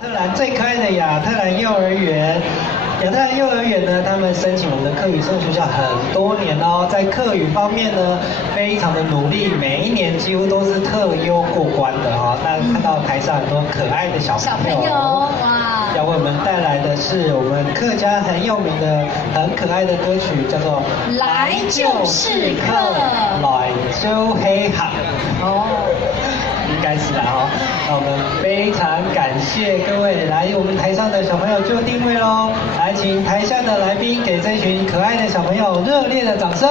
亚特兰最可爱的亚特兰幼儿园。亚特兰幼儿园呢，他们申请我们的客语送学校很多年哦，在客语方面呢，非常的努力，每一年几乎都是特优过关的哈、哦。大家看到台上很多可爱的小朋友，哇！要为我们带来的是我们客家很有名的、很可爱的歌曲，叫做《来就是客》，来就嘿哈哦。应该是啦哈，那我们非常感谢各位来我们台上的小朋友就定位喽，来请台下的来宾给这群可爱的小朋友热烈的掌声。